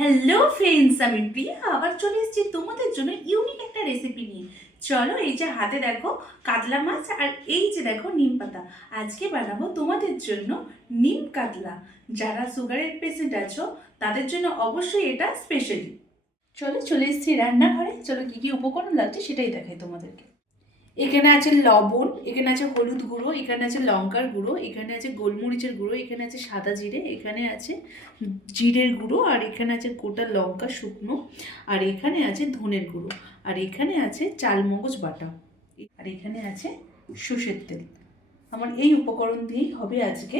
Hello friends আমি প্রিয়া আবার চলে এসেছি তোমাদের জন্য ইউনিক একটা রেসিপি নিয়ে। চলো এই যে হাতে দেখো কাতলা মাছ আর এই যে দেখো নিম পাতা। আজকে বানাবো তোমাদের জন্য নিম কাতলা। যারা সুগারের পেশেন্ট আছো, তাদের জন্য অবশ্যই এটা স্পেশালি চলো চলে এসেছি রান্নাঘরে। চলো কী কী উপকরণ লাগছে সেটাই দেখাই তোমাদেরকে। এখানে আছে লবণ এখানে আছে হলুদ গুঁড়ো এখানে আছে লঙ্কার গুঁড়ো এখানে আছে গোলমরিচের গুঁড়ো এখানে আছে সাদা জিরে এখানে আছে জিরের গুঁড়ো আর এখানে আছে গোটা লঙ্কা শুকনো আর এখানে আছে ধনের গুঁড়ো আর এখানে আছে চালমগজ বাটা আর এখানে আছে সর্ষের তেল আমার এই উপকরণ দিয়েই হবে আজকে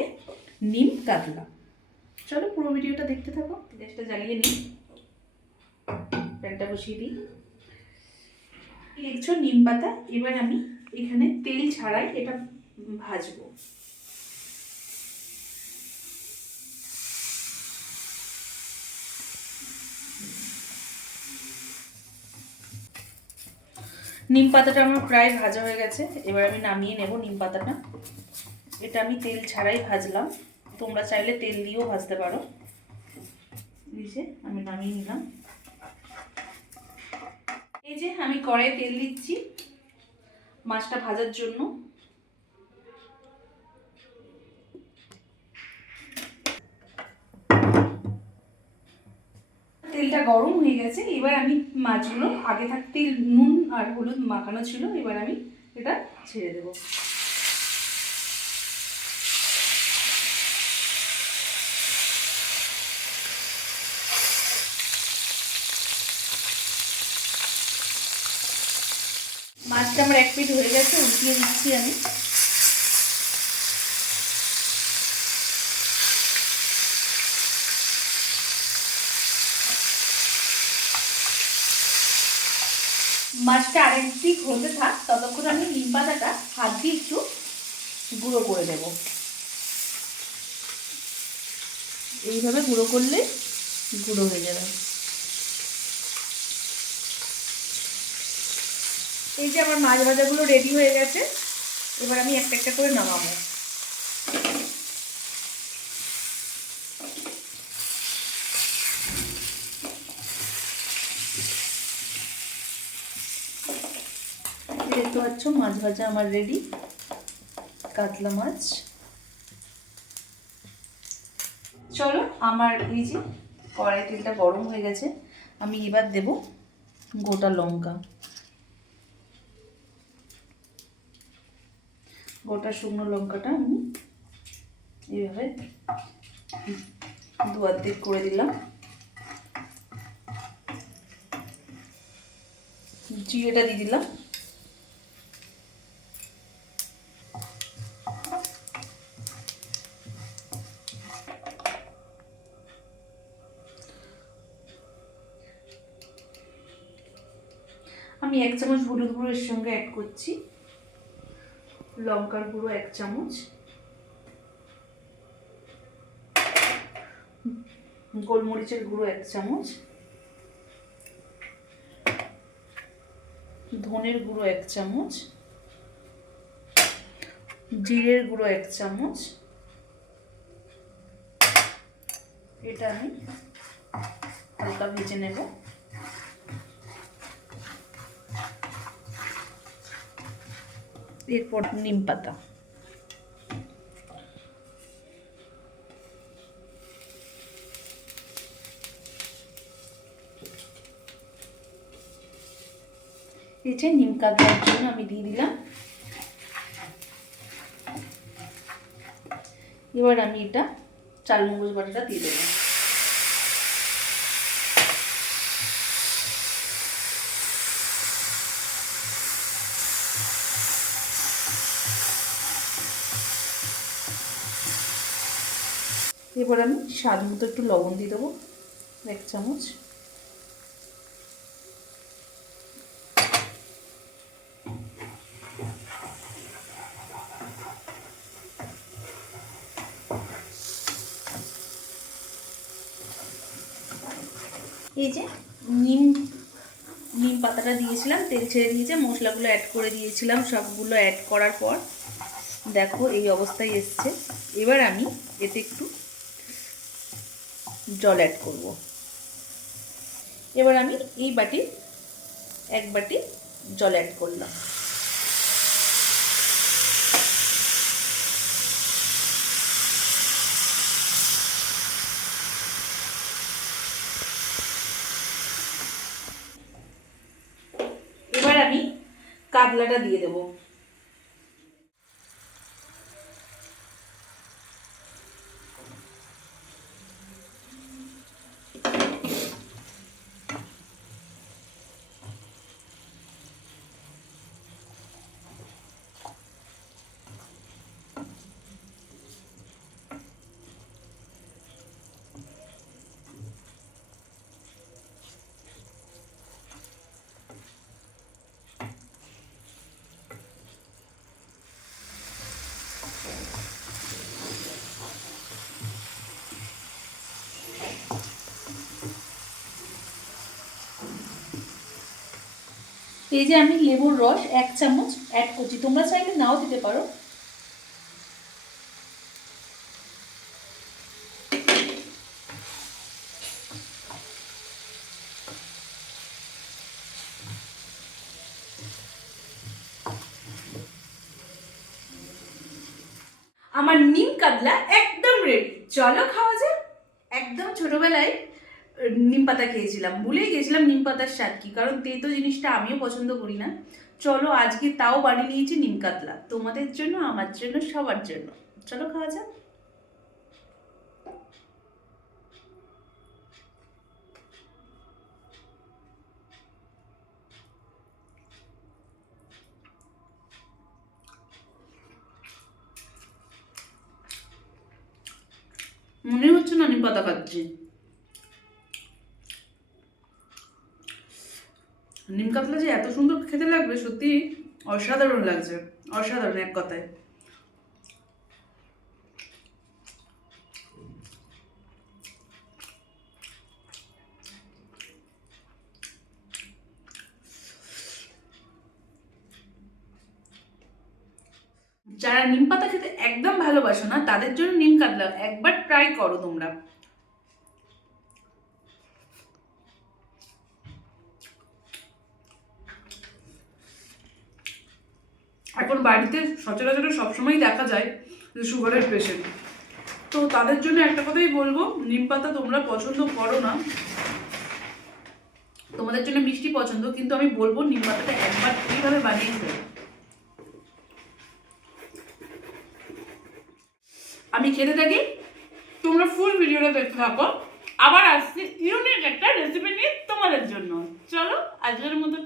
নিম কাতলা চলো পুরো ভিডিওটা দেখতে থাকো গ্যাসটা জ্বালিয়ে নিই প্যানটা বসিয়ে দিই দেখছ নিম পাতা, এবার আমি এখানে তেল ছাড়াই এটা ভাজবো। নিম পাতাটা আমার প্রায় ভাজা হয়ে গেছে, এবার আমি নামিয়ে নেব নিম পাতাটা। এটা আমি তেল ছাড়াই ভাজলাম, তোমরা চাইলে তেল দিয়েও ভাজতে পারো। এই আমি নামিয়ে নিলাম। এই যে আমি কড়াই তেল দিচ্ছি মাছটা ভাজার জন্য। তেলটা গরম হয়ে গেছে, এবার আমি মাছগুলো আগে থাকতেই নুন আর হলুদ মাখানো ছিল, এবার আমি এটা ছেড়ে দেবো। মাছটা আমার এক পিট হয়ে গেছে, উঠিয়ে দিচ্ছি আমি। মাছটা আরেক দিক হতে থাক, ততক্ষণ আমি নিম পাতাটা হাত দিয়ে একটু গুঁড়ো করে দেব এইভাবে গুঁড়ো করলে গুঁড়ো হয়ে যাবে। এই যে আমার মাছ ভাজাগুলো রেডি হয়ে গেছে, এবার আমি একটা একটা করে নামাবো। দেখতে পাচ্ছ, মাছ ভাজা আমার রেডি কাতলা মাছ। চলো, আমার এই যে কড়াই তেলটা গরম হয়ে গেছে, আমি এবার দেব গোটা লঙ্কা। গোটা শুকনো লঙ্কাটা আমি এইভাবে দু অর্ধেক করে দিলাম। জিরেটা দিয়ে দিলাম। আমি এক চামচ হলুদ গুঁড়ো এর সঙ্গে অ্যাড করছি। লঙ্কার গুঁড়ো এক চামচ। গোলমরিচের গুঁড়ো এক চামচ। ধনের গুঁড়ো এক চামচ। জিরের গুঁড়ো এক চামচ। এটা আমি হালকা ভেজে নেব। এরপর নিম পাতা। এই নিম কাতলার জন্য আমি দিয়ে দিলাম। এবার আমি এটা চাল মগজ বাটাটা দিয়ে দেবো। এবার আমি স্বাদ মতো একটু লবণ দিয়ে দেবো, এক চামচ। এই যে নিম নিম পাতাটা দিয়েছিলাম, তেল ছেড়ে দিয়েছে মশলাগুলো অ্যাড করে দিয়েছিলাম, সবগুলো অ্যাড করার পর দেখো এই অবস্থায় এসছে। এবার আমি এতে একটু জল অ্যাড করব। এবার আমি এই বাটির এক বাটি জল অ্যাড করলাম। এবার আমি কাতলাটা দিয়ে দেবো। এই যে আমি লেবুর রস এক চামচ অ্যাড করছি। তোমরা চাইলে নাও দিতে পারো। আমার নিম কাতলা একদম রেডি চলো খাওয়া যাক। একদম ছোটবেলায় নিম পাতা খেয়েছিলাম, ভুলেই গেছিলাম নিম পাতার স্বাদ কি, কারণ তেতো জিনিসটা আমিও পছন্দ করি না। চলো আজকে তাও বানিয়ে নিয়েছি নিম কাতলা, তোমাদের জন্য, আমার জন্য, সবার জন্য। চলো খাওয়া যাক। মনে হচ্ছে না নিম পাতা খাচ্ছি। নিম কাতলা যে এত সুন্দর খেতে লাগবে, সত্যি অসাধারণ লাগছে। অসাধারণ এক কথায়। যারা নিম পাতা খেতে একদম ভালোবাসো না, তাদের জন্য নিম কাতলা একবার ট্রাই করো তোমরা। এখন বাড়িতে সচরাচর সবসময় দেখা যায় যে সুগারের পেশেন্ট তো তাদের জন্য একটা কথাই বলব, নিম পাতা তোমরা পছন্দ করো না। তোমাদের জন্য মিষ্টি পছন্দ, কিন্তু আমি বলব নিম পাতাটা একবার এইভাবে বানিয়ে খেও আমি খেতে থাকি, তোমরা ফুল ভিডিওটা দেখতে থাকো। আবার আসছি ইউনিক একটা রেসিপি নিয়ে তোমাদের জন্য। চলো, আজকের মতো